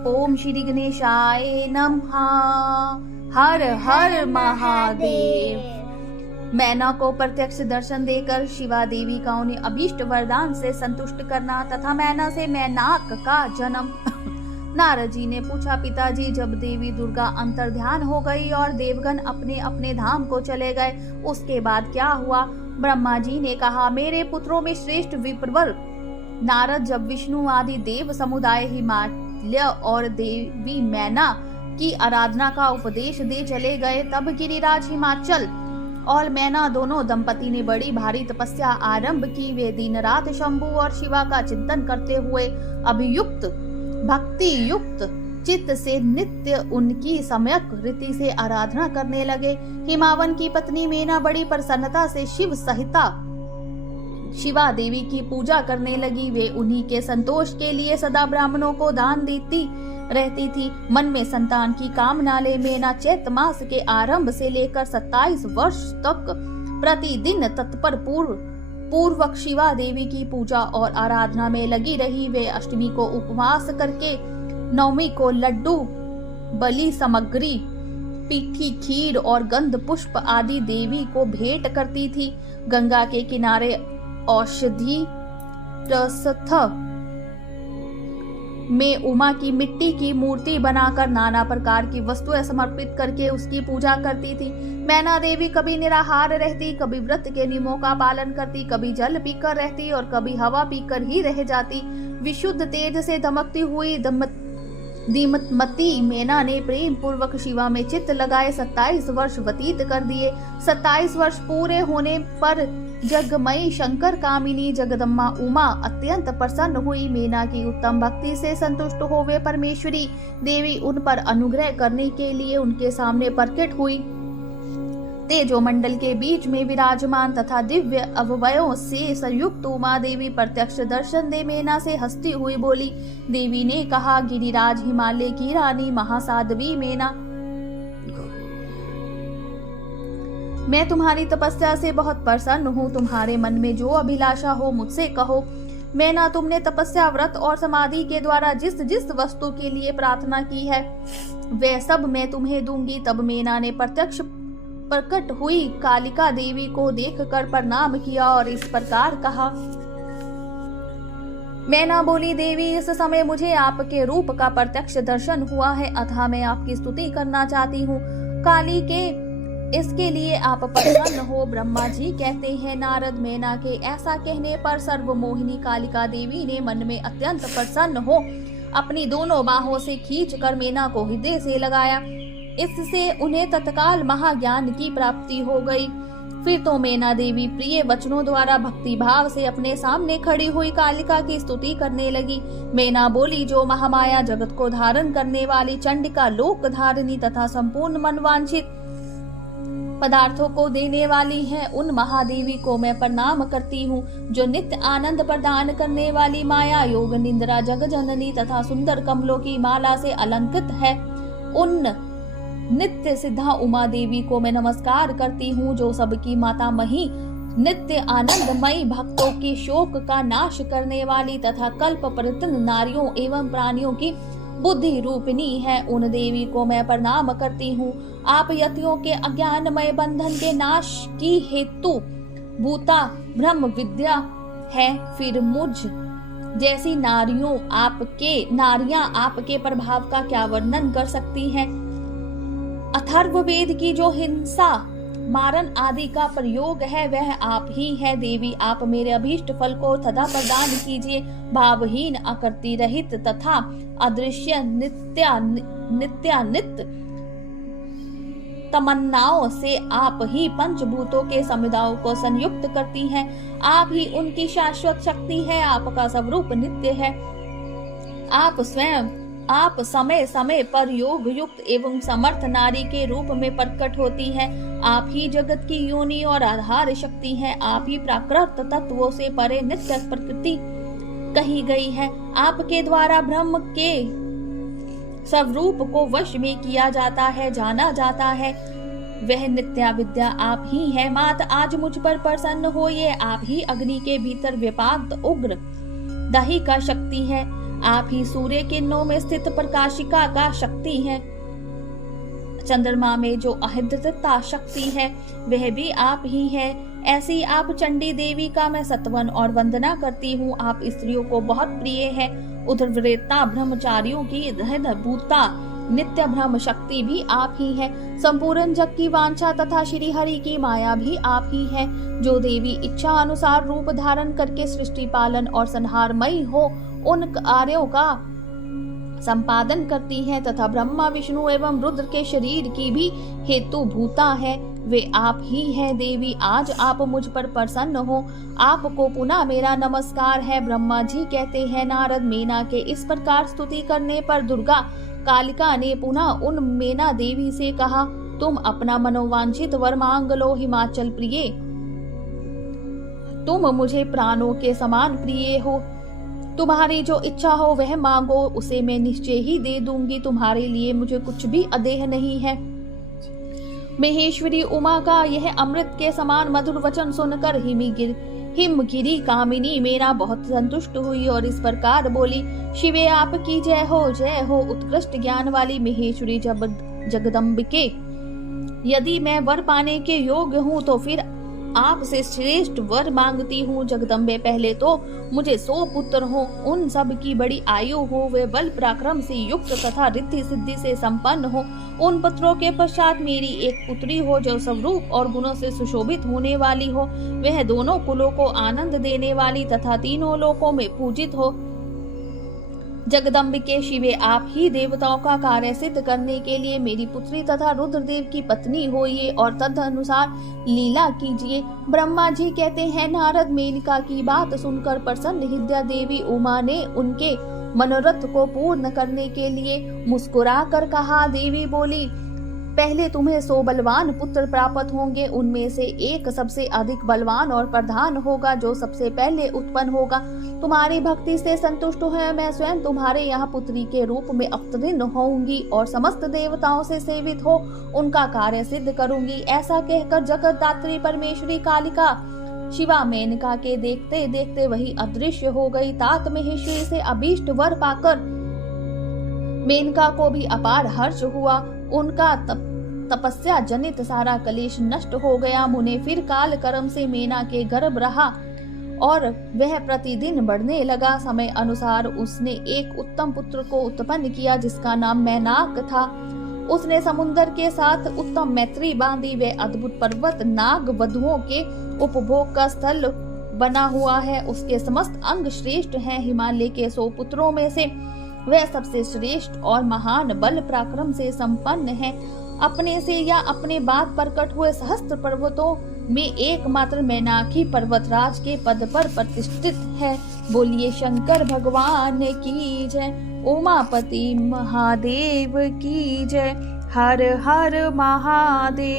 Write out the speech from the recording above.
ओम श्री गणेशाय नमः। हर हर महादेव। मैना को प्रत्यक्ष दर्शन देकर शिवा देवी का उन्हें अभीष्ट वरदान से संतुष्ट करना तथा मैना से मैनाक का जन्म। नारद जी ने पूछा, पिताजी, जब देवी दुर्गा अंतर्ध्यान हो गई और देवगण अपने अपने धाम को चले गए, उसके बाद क्या हुआ? ब्रह्मा जी ने कहा, मेरे पुत्रों में श्रेष्ठ विप्रवर नारद जब विष्णु आदि देव समुदाय हिमालय और देवी मैना की आराधना का उपदेश दे चले गए, तब गिरिराज हिमाचल और मैना दोनों दंपति ने बड़ी भारी तपस्या आरंभ की। वे दिन रात शंभु और शिवा का चिंतन करते हुए अभियुक्त भक्ति युक्त चित्त से नित्य उनकी सम्यक रीति से आराधना करने लगे। हिमावन की पत्नी मैना बड़ी प्रसन्नता से शिव सहिता शिवा देवी की पूजा करने लगी। वे उन्हीं के संतोष के लिए सदा ब्राह्मणों को दान देती रहती थी। मन में संतान की कामना ले मैना चैत मास के आरंभ से लेकर 27 वर्ष तक प्रतिदिन तत्पर पूर्वक शिवा देवी की पूजा और आराधना में लगी रही। वे अष्टमी को उपवास करके नवमी को लड्डू, बलि सामग्री, पीठी, खीर और गंध पुष्प आदि देवी को भेंट करती थी। गंगा के किनारे औषधि प्रस्थ में उमा की मिट्टी की मूर्ति बनाकर नाना प्रकार की वस्तुएं समर्पित करके उसकी पूजा करती थी। मैना देवी कभी निराहार रहती, कभी व्रत के नियमों का पालन करती, कभी जल पीकर रहती और कभी हवा पीकर ही रह जाती। विशुद्ध तेज से धमकती हुई दीमती मैना ने प्रेम पूर्वक शिवा में चित्त लगाए 27 वर्ष व्यतीत कर दिए। 27 वर्ष पूरे होने पर जगमयी शंकर कामिनी जगदम्बा उमा अत्यंत प्रसन्न हुई। मैना की उत्तम भक्ति से संतुष्ट हो वे परमेश्वरी देवी उन पर अनुग्रह करने के लिए उनके सामने प्रकट हुई। तेजो मंडल के बीच में विराजमान तथा दिव्य अवयवों से संयुक्त उमा देवी प्रत्यक्ष दर्शन दे मैना से हंसती हुई बोली। देवी ने कहा, गिरिराज हिमालय की रानी महासाध्वी मैना, मैं तुम्हारी तपस्या से बहुत प्रसन्न हूँ। तुम्हारे मन में जो अभिलाषा हो मुझसे कहो। मैना, तुमने तपस्या, व्रत और समाधि के द्वारा जिस जिस वस्तु के लिए प्रार्थना की है वह सब मैं तुम्हें दूंगी। तब मैना ने प्रत्यक्ष प्रकट हुई कालिका देवी को देखकर प्रणाम किया और इस प्रकार कहा। मैना बोली, देवी, इस समय मुझे आपके रूप का प्रत्यक्ष दर्शन हुआ है, अतः मैं आपकी स्तुति करना चाहती हूँ। काली के इसके लिए आप प्रसन्न हो। ब्रह्मा जी कहते हैं, नारद, मैना के ऐसा कहने पर सर्वमोहिनी कालिका देवी ने मन में अत्यंत प्रसन्न हो अपनी दोनों बाहों से खींचकर मैना को हृदय से लगाया। इससे उन्हें तत्काल महाज्ञान की प्राप्ति हो गई। फिर तो मैना देवी प्रिय वचनों द्वारा भक्ति भाव से अपने सामने खड़ी हुई कालिका की स्तुति करने लगी। मैना बोली, जो महामाया जगत को धारण करने वाली चंडिका, लोक धारिणी तथा संपूर्ण मनवांछित पदार्थों को देने वाली है, उन महादेवी को मैं प्रणाम करती हूँ। जो नित्य आनंद प्रदान करने वाली माया, योग निंद्रा, जग जननी तथा सुंदर कमलों की माला से अलंकृत है, उन नित्य सिद्धा उमा देवी को मैं नमस्कार करती हूँ। जो सबकी माता मही, नित्य आनंदमयी, भक्तों के शोक का नाश करने वाली तथा कल्प परितन नारियों एवं प्राणियों की बुद्धि रूपिणी है, उन देवी को मैं प्रणाम करती हूँ। आप यतियों के अज्ञानमय बंधन के नाश की हेतु भूता ब्रह्म विद्या है। फिर मुझ जैसी नारियां आपके प्रभाव का क्या वर्णन कर सकती हैं। अथर्ववेद की जो हिंसा, मारन आदि का प्रयोग है वह आप ही है। देवी, आप मेरे अभीष्ट फल को सदा प्रदान कीजिए। भावहीन, आकृति रहित तथा अदृश्य नित्यानित्य तमन्नाओं से आप ही पंचभूतों के समुदायों को संयुक्त करती हैं। आप ही उनकी शाश्वत शक्ति है। आपका स्वरूप नित्य है। आप समय समय पर योग युक्त एवं समर्थ नारी के रूप में प्रकट होती है। आप ही जगत की योनि और आधार शक्ति है। आप ही प्राकृत तत्वों से परे नित्य प्रकृति कही गई है। आपके द्वारा ब्रह्म के स्वरूप को वश में किया जाता है, जाना जाता है। वह नित्या विद्या आप ही है। मात, आज मुझ पर प्रसन्न होइए। आप ही अग्नि के भीतर व्यापात उग्र दही का शक्ति है। आप ही सूर्य किरणों में स्थित प्रकाशिका का शक्ति है। चंद्रमा में जो अहिद्रता शक्ति है वह भी आप ही है। ऐसी आप चंडी देवी का मैं सत्वन और वंदना करती हूँ। आप स्त्रियों को बहुत प्रिय है। उधर वृत्ता ब्रह्मचारियों की हृदयभूता नित्य ब्रह्म शक्ति भी आप ही है। संपूर्ण जग की वांछा तथा श्री हरि की माया भी आप ही है। जो देवी इच्छा अनुसार रूप धारण करके सृष्टि पालन और संहारमयी हो उन कार्यों का संपादन करती है तथा ब्रह्मा विष्णु एवं रुद्र के शरीर की भी हेतु भूता है, वे आप ही हैं। देवी आज आप मुझ पर प्रसन्न हो, आपको पुनः मेरा नमस्कार है। ब्रह्मा जी कहते हैं, नारद मेना के इस प्रकार स्तुति करने पर दुर्गा कालिका ने पुनः उन मेना देवी से कहा, तुम अपना मनोवांछित वर मांग लो हिमाचल प्रिय, तुम मुझे प्राणों के समान प्रिय हो। तुम्हारी जो इच्छा हो वह मांगो, उसे मैं निश्चय ही दे दूंगी। तुम्हारे लिए मुझे कुछ भी अदेह नहीं है। महेश्वरी उमा का यह अमृत के समान मधुर वचन सुनकर हिमगिरी कामिनी मेरा बहुत संतुष्ट हुई और इस प्रकार बोली, शिवे आपकी जय हो उत्कृष्ट ज्ञान वाली महेश्वरी जगदम्बिके। यदि मैं वर पाने के योग्य हूँ तो फिर आपसे श्रेष्ठ वर मांगती हूँ। जगदम्बे पहले तो मुझे 100 पुत्र हो, उन सब की बड़ी आयु हो, वे बल पराक्रम से युक्त तथा रिद्धि सिद्धि से संपन्न हो। उन पुत्रों के पश्चात मेरी एक पुत्री हो जो स्वरूप और गुणों से सुशोभित होने वाली हो। वह दोनों कुलों को आनंद देने वाली तथा तीनों लोकों में पूजित हो। जगदम्बिके शिवे, आप ही देवताओं का कार्य सिद्ध करने के लिए मेरी पुत्री तथा रुद्रदेव की पत्नी होइए और तदनुसार लीला कीजिए। ब्रह्मा जी कहते हैं, नारद मेनका की बात सुनकर प्रसन्न हृदय देवी उमा ने उनके मनोरथ को पूर्ण करने के लिए मुस्कुरा कर कहा। देवी बोली, पहले तुम्हें 100 बलवान पुत्र प्राप्त होंगे, उनमें से एक सबसे अधिक बलवान और प्रधान होगा जो सबसे पहले उत्पन्न होगा। तुम्हारी भक्ति से संतुष्ट है मैं स्वयं तुम्हारे यहाँ पुत्री के रूप में अवतीर्ण होऊंगी और समस्त देवताओं से सेवित हो उनका कार्य सिद्ध करूंगी। ऐसा कहकर जगतदात्री परमेश्वरी कालिका शिवा मेनका के देखते देखते वही अदृश्य हो गई। तात महेश्वरी से अभीष्ट वर पाकर मेनका को भी अपार हर्ष हुआ। उनका तपस्या जनित सारा कलेश नष्ट हो गया। मुने फिर काल कर्म से मेना के गर्भ रहा और वह प्रतिदिन बढ़ने लगा। समय अनुसार उसने एक उत्तम पुत्र को उत्पन्न किया जिसका नाम मैनाक था। उसने समुद्र के साथ उत्तम मैत्री बांधी। वह अद्भुत पर्वत नाग वधुओं के उपभोग का स्थल बना हुआ है। उसके समस्त अंग श्रेष्ठ हैं। हिमालय के 100 पुत्रों में से वह सबसे श्रेष्ठ और महान बल पराक्रम से संपन्न है। अपने से या अपने बाद प्रकट हुए सहस्त्र पर्वतों में एकमात्र मैनाकी पर्वतराज के पद पर प्रतिष्ठित है। बोलिए शंकर भगवान की जय, उमापति महादेव की जय। हर हर महादेव।